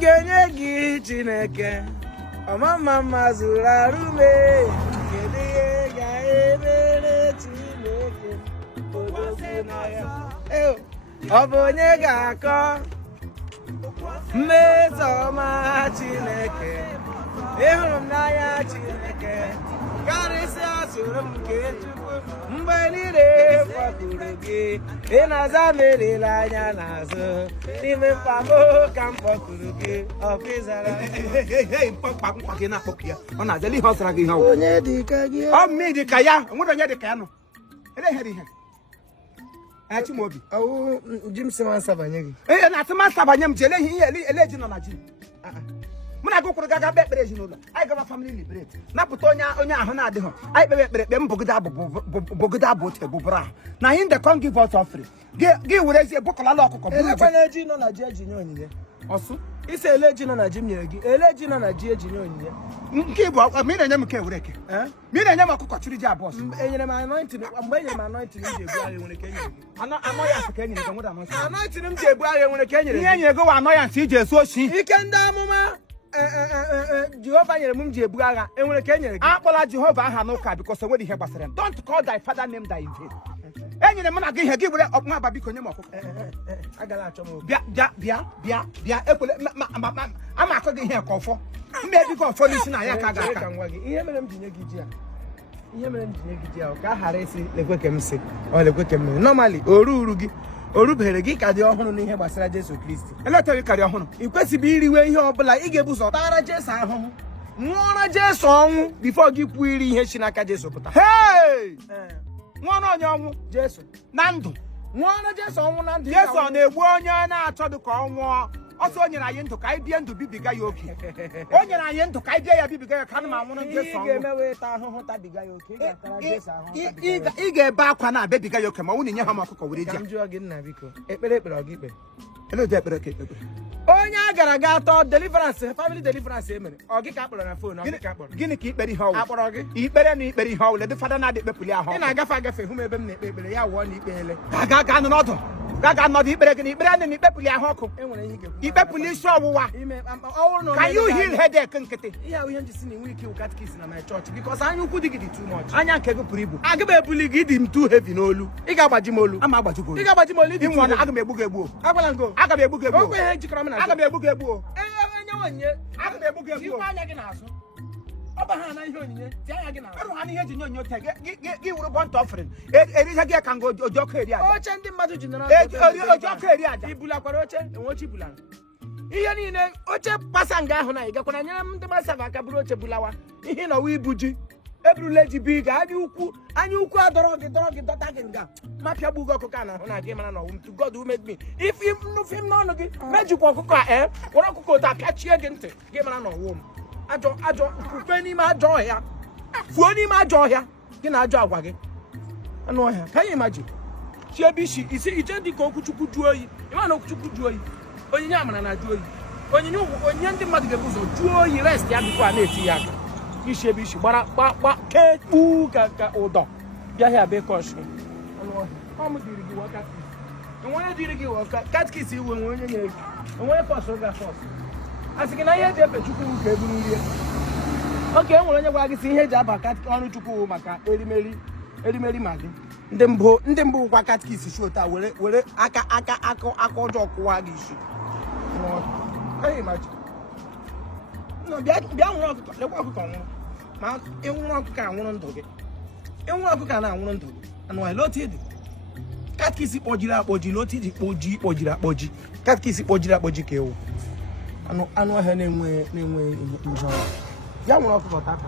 genye gị Chineke ọmama mma zuru arume kedu ihe ga-emere Chineke odozi na ya ọ bụ onye ga-akọ mmeso ọma Chineke ịhụrụ m n'anya Chineke karịsịa soro m nke Chukwu mgbe niile kpọkuru gị ị na-aza m erela anya n'azụ n'ime mkpa m ka m kpọkuru gị ọfịzara mkpa gị na-akpọkụ ya ọ na-azali ihe ọ sara gị ihe onye dị ka gị ọ mmiri dị ka ya nwere onye dị ka ya nọ elegheri ihe Chimobi ọwụ ji m sịma nsabanye gị ee na atụma nsabanye m ji eleghị ihe ele ji nọ na ji mụ na gị kwụrụ gaga kpe ekpere ezinụlọ anyị gaba family liberate napụta onye ahụ na-adịghị anyị kpebe ekpere ekpe m bụgide abụ otu ebụbụrụ ahụ na ihe ndekọ m give us offering gị were ezi ebụkọlala ọkụkọ elekwana eji nọ na ji eji nye onyinye ọsụ ise ele ji nọ na ji m nyere gị ele ji nọ na ji eji nye onyinye nke bụ ma ị na-enye m nke were eke ma ị na-enye m ọkụkọ chiri ji abụọ enyere m anointing mgbe enyere m anointing m ji ebu agha nwere ka enyere gị anọ ya asị ka enyere gị nwere anointing m ji ebu agha nwere ka enyere ihe enyere gị wa anọ ya nsị iji ezu oshi ike ndị amụma Jehova nyere m ji ebu agha enwere ka enyere gị akpọla Jehova aha n'ụka bikos enwere ihe gbasara m don't call thy father name thy in vain enyere m na gị ihe gị were ọkpụma aba biko nye m ọkụkọ agala achọ m bịa ekwele ama akọ gị ihe ka ọfọ mma ebigo ọfọ n'isi na ya ka ga-aka ihe mere m ji nye gị ji a ihe mere m ji nye gị ji a ka a ghara isi lekwe ke m si ọ lekwe ke m mere normally oru gị orubeghị gị ka dị ọhụrụ n'ihe gbasara Jesu Kristi eletere karị ọhụrụ ị kwesịrị iriwe ihe ọbụla ị ga-ebu ụzọ tara Jesu ahụhụ nwụọrọ Jesu ọnwụ bifo gị kwuo iri ihe si n'aka Jesu pụta nwụọrọ onye ọnwụ Jesu na ndụ nwụọrọ Jesu ọnwụ na ndụ Jesu ọ na-egbu onye ọ na-achọdụ ka ọ nwụọ ọsọ o nyere anyị ndụ ka anyị bie ndụ bibiga ya oke o nyere anyị ndụ ka anyị bie ya bibiga ya ka ana m anwụrụ Jesu ị ga-ebe akwa na-abebiga ya oke ma nwunye nye ha m ọkụkọ were ji ekpere ọ gị ikpe ele otu ekpere ka ekpere onye a gara ga atọ deliverance family deliverance emere ọ gị ka akpọrọ na fon gịnị ka ikpere ihe ọwụ akpọrọ gị ikpere na ikpere ihe ọwụ ledị fada na-adị ekpepụli ahụ ị na-agafe agafe hụ m ebe m na-ekpe ekpere ya wụọ na ikpe ele ga nọ n'ọdụ ga nọdụ ikpere gị na ikpere na ikpepụli ahụ ọkụ ikpepụli isi ọwụwa ka you heal headache nkịtị ihe ahụ ihe njisi na inwe ike katkis na my church because anya ukwu dị gị dị too much anya nke gị pụrụ ibu aga m ebuli gị dị m too heavy n'olu ị ga-agbaji m olu ama agbaji gị ị ga-agbaji m olu dị nwa na aga m egbu gị egbu agwala ngo aga m egbu gị egbu okwe ihe jikọrọ m na aga m egbu gị egbu enye onyinye aga m egbu gị egbu tikwa anya gị n'azụ ọ bụ ha na ihe onyinye tie anya gị n'azụ ịrụ ha n'ihe ji nye onyinye ote gị wuru bọnt ọfrin erihe gị ka ngo oji ọkụ eri aja oche ndị mmadụ ji nọrọ oji ọkụ eri aja ibulakwara oche enwe oche ibulana ihe niile oche pasa nga ahụ na ị gakwara nyere m ndị gbasa aka bụrụ oche bulawa ihe nọwa ibu ji eburula ji bi ga anya ukwu adọrọ gị dọta gị nga ma pịagbu gị ọkụkọ a na ahụ na gị mara na ọwụ to God who made me if nnụfị m n'ọnụ gị mejikwa ọkụkọ a were ọkụkọ otu apịachie gị ntị gị mara na ọwụ m ajọ mfufe n'ime ajọ ọhịa fuo n'ime ajọ ọhịa gị na ajọ agwa gị anụ ọhịa ka anyị maji chi ebe isi ije dị ka okwuchukwu juo oyi ịma na okwuchukwu juo oyi onyinye amara na juo oyi onyinye ndị mmadụ ga-ebu ụzọ juo oyi rest ya bikwa na-eti ya aka isi ebe isi gbara kekpu ka ụdọ bịahịa be kọsh enwere dịrị gị katkis iwu enwe onye nyere gị enwere fọs ga fọs a sị gị na ihe dị efe chukwu ka eburu nrie oke e nwere onye gwara gị si ihe eji aba ọrụ chukwu maka erimeri ma gị ndị mbụ gwa katkis shi otu a were aka ọjọọ kụwa gị isi bịa nwụrụ ọkụkọ lekwa ọkụkọ nwụrụ ma ịnwụrụ ọkụkọ anwụrụ ndụ gị ịnwụrụ ọkụkọ na-anwụrụ ndụ gị anụ ọhịa otu ịdị katkis kpọjiri akpọji otu ịdị kpọjiri akpọji katkis kpọjiri akpọji ka ewu anụ ọhịa na-enwe ihe ọrụ ya nwụrụ ọkụkọ taa ka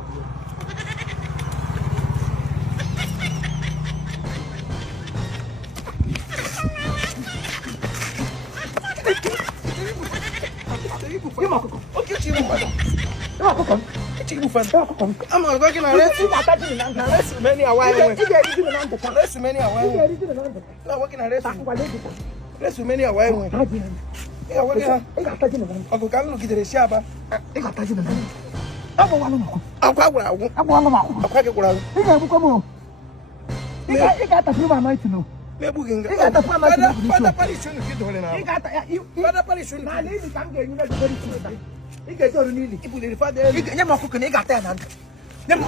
I'm not working on this. I'm many away. Not working on this. Many away. Yeah, what is Uncle Carlo get a shaba. Father parish unu ki dole na. Father parish unu. Na ni ka nge nyime very true. I ga ejo ni. Ibuli father. Nye m ọkụkọ na ị ga-ata ya na ndụ.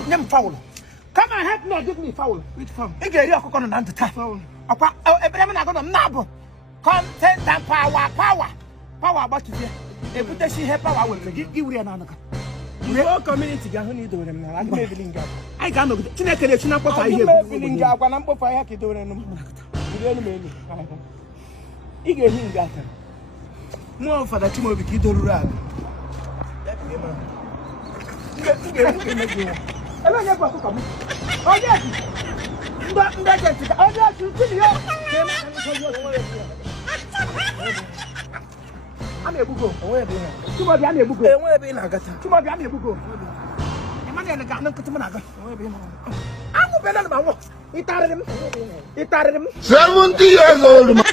Nye m fowl. Come and help me give me fowl. Which farm? Ị ga-eri ọkụkọ nọ na ndụ taa. Ọkwa ebere m na-agụ nọ m na-abụ. Content and power agbatuzie. Ebutechi ihe power were gị wuri ya na anụka. Igbo community ga-ahụ na idowere m na aga m ebili nga. Anyị ga-anọgide Chineke na-echi na mkpọfa ihe Aga m ebili nga agwa na mkpofu ahịa ka idowere m. Iri elu m elu. Ị ga-ehi nga aka. Mụọ Fada Chimaobi ka idoruru ala. Ebe onye bụ ọkụkọ m. Onye ji. Ndị ejenti ka onye ji tiri ya. I'm a bugo. Chimaobi I'm a bugo. Enwe ebe na-agata. Chimaobi I'm a bugo. Emmanuel ga na nkutu m na-aga. Ahụ bela na mawo. Itarịrị m. 70 years old man.